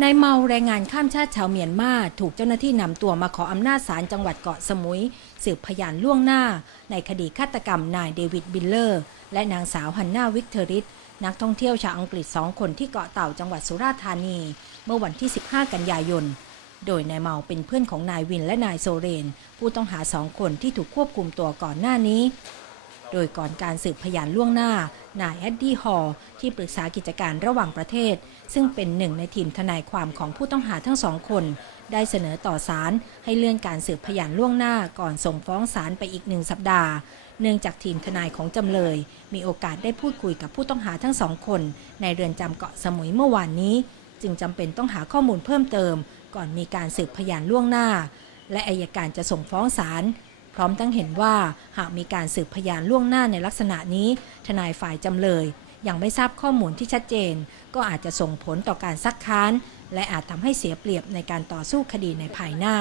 นายเมาแรงงานข้ามชาติชาวเมียนมาถูกเจ้าหน้าที่นำตัวมาขออำนาจศาลจังหวัดเกาะสมุย สืบพยานล่วงหน้า ในคดีฆาตกรรมนายเดวิดบิลเลอร์ และนางสาวฮันนาวิกเทอริสนักท่องเที่ยวชาวอังกฤษสองคนที่เกาะเต่าจังหวัดสุราษฎร์ธานี เมื่อวันที่ 15 กันยายน โดยนายเมาเป็นเพื่อนของนายวินและนายโซเรน ผู้ต้องหาสองคนที่ถูกควบคุมตัวก่อนหน้านี้ โดยก่อนการสืบพยานล่วงหน้า นายแอดดี้ฮอลที่ปรึกษากิจการระหว่างประเทศ ซึ่งเป็นหนึ่งในทีมทนายความของผู้ต้องหาทั้งสองคน ได้เสนอต่อศาลให้เลื่อนการสืบพยานล่วงหน้าก่อนส่งฟ้องศาลไปอีกหนึ่งสัปดาห์ เนื่องจากทีมทนายของจำเลย มีโอกาสได้พูดคุยกับผู้ต้องหาทั้งสองคน ในเรือนจำเกาะสมุยเมื่อวานนี้ จึงจำเป็นต้องหาข้อมูลเพิ่มเติม ก่อนมีการสืบพยานล่วงหน้า และอายการจะส่งฟ้องศาล พร้อมทั้งเห็นว่าหากมีการสืบพยานล่วงหน้าในลักษณะนี้ ทนายฝ่ายจำเลย ยังไม่ทราบข้อมูลที่ชัดเจน ก็อาจจะส่งผลต่อการซักค้าน และอาจทำให้เสียเปรียบในการต่อสู้คดีในภายหน้า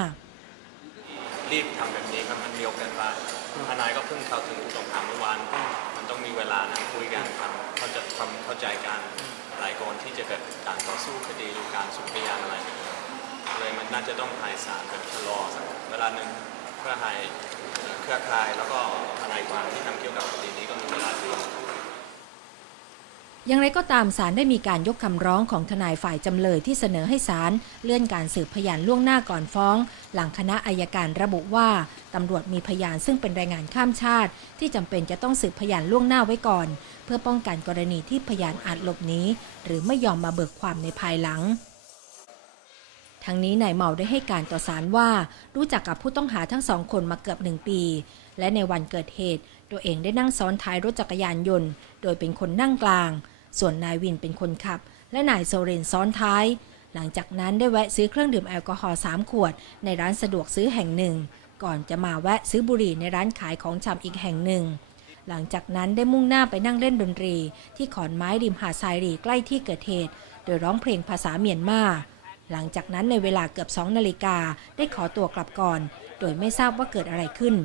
รีบทำแบบนี้ครับมันเร็วเกินไปทนายก็เพิ่งเข้าถึงผู้ต้องหาเมื่อวานมันต้องมีเวลานั่งคุยกันทำเขาจะความเข้าใจกันหลายก่อนที่จะเกิดการต่อสู้คดีหรือการสุพยานอะไรเลยมันน่าจะต้องหายสารแบบชะลอสักเวลาหนึ่ง เพื่อให้เครือข่ายแล้วก็ทนายความที่ทำเกี่ยวกับคดีนี้ก็มีเวลาเรียนอย่างไรก็ตามศาลได้มีการยกคำร้องของทนายฝ่ายจำเลยที่เสนอให้ศาลเลื่อนการสืบพยานล่วงหน้าก่อนฟ้อง หลังคณะอายการระบุว่าตำรวจมีพยานซึ่งเป็นแรงงานข้ามชาติ ที่จำเป็นจะต้องสืบพยานล่วงหน้าไว้ก่อน เพื่อป้องกันกรณีที่พยานอาจหลบหนีหรือไม่ยอมมาเบิกความในภายหลัง ทั้งนี้นายเมาได้ให้การต่อศาลว่ารู้จักกับผู้ต้องหาทั้งสองคนมาเกือบหนึ่งปี และในวันเกิดเหตุ ตัวเองได้นั่งซ้อนท้ายรถจักรยานยนต์ โดยเป็นคนนั่งกลาง ส่วนนายวินเป็นคนขับ และนายโซเรนซ้อนท้าย หลังจากนั้นได้แวะซื้อเครื่องดื่มแอลกอฮอล์3ขวด ในร้านสะดวกซื้อแห่งหนึ่ง ก่อนจะมาแวะซื้อบุหรี่ในร้านขายของชำอีกแห่งหนึ่งหลังจากนั้นได้มุ่งหน้าไปนั่งเล่นดนตรี ที่ขอนไม้ริมหาดทรายรีใกล้ที่เกิดเหตุ โดยร้องเพลงภาษาเมียนมา หลังจากนั้นในเวลาเกือบสองนาฬิกาได้ขอตัวกลับก่อน โดยไม่ทราบว่าเกิดอะไรขึ้น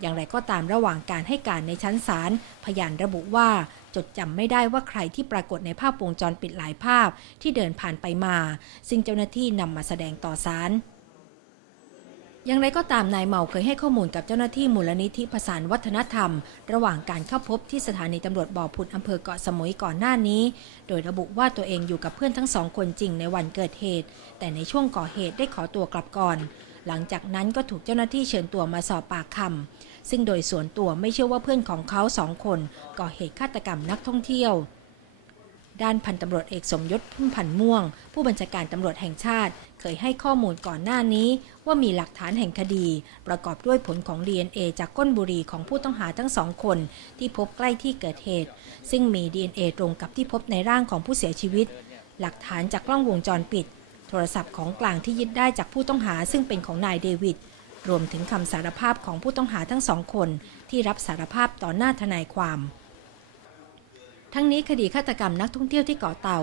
อย่างไรก็ตามระหว่างการให้การในชั้นศาลพยานระบุว่าจดจำไม่ได้ว่าใครที่ปรากฏในภาพวงจรปิดหลายภาพที่เดินผ่านไปมา ซึ่งเจ้าหน้าที่นำมาแสดงต่อศาล อย่างไรก็ตามนายเมาเคยให้ข้อมูลกับเจ้าหน้าที่มูลนิธิผสานวัฒนธรรม ระหว่างการเข้าพบที่สถานีตำรวจบ่อผุดอำเภอเกาะสมุยก่อนหน้านี้ โดยระบุว่าตัวเองอยู่กับเพื่อนทั้งสองคนจริงในวันเกิดเหตุ แต่ในช่วงก่อเหตุได้ขอตัวกลับก่อน หลังจากนั้นก็ถูกเจ้าหน้าที่เชิญตัวมาสอบปากคำซึ่งโดยส่วนตัวไม่เชื่อว่าเพื่อนของเขาสองคนก่อเหตุฆาตกรรมนักท่องเที่ยว ด้านพันตำรวจเอกสมยศพุ่มพันม่วง ผู้บัญชาการตำรวจแห่งชาติ เคยให้ข้อมูลก่อนหน้านี้ ว่ามีหลักฐานแห่งคดี ประกอบด้วยผลของ DNA จากก้นบุหรี่ของผู้ต้องหาทั้งสองคน ที่พบใกล้ที่เกิดเหตุ ซึ่งมี DNA ตรงกับที่พบในร่างของผู้เสียชีวิต หลักฐานจากกล้องวงจรปิด โทรศัพท์ของกลางที่ยึดได้จากผู้ต้องหาซึ่งเป็นของนายเดวิดรวมถึงคำสารภาพของผู้ต้องหาทั้งสองคน ที่รับสารภาพต่อหน้าทนายความ ทั้งนี้คดีฆาตกรรมนักท่องเที่ยวที่เกาะเต่า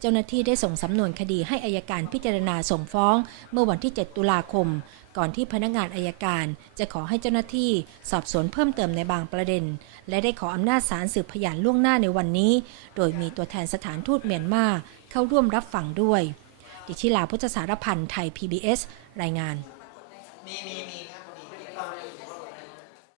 เจ้าหน้าที่ได้ส่งสำนวนคดีให้อายการพิจารณาส่งฟ้อง เมื่อวันที่ 7 ตุลาคม ก่อนที่พนักงานอายการจะขอให้เจ้าหน้าที่สอบสวนเพิ่มเติมในบางประเด็น และได้ขออำนาจศาลสืบพยานล่วงหน้าในวันนี้ โดยมีตัวแทนสถานทูตเมียนมาเข้าร่วมรับฟังด้วย ดิชิลาพุทธสารพันธ์ไทย PBS รายงานมีมีมี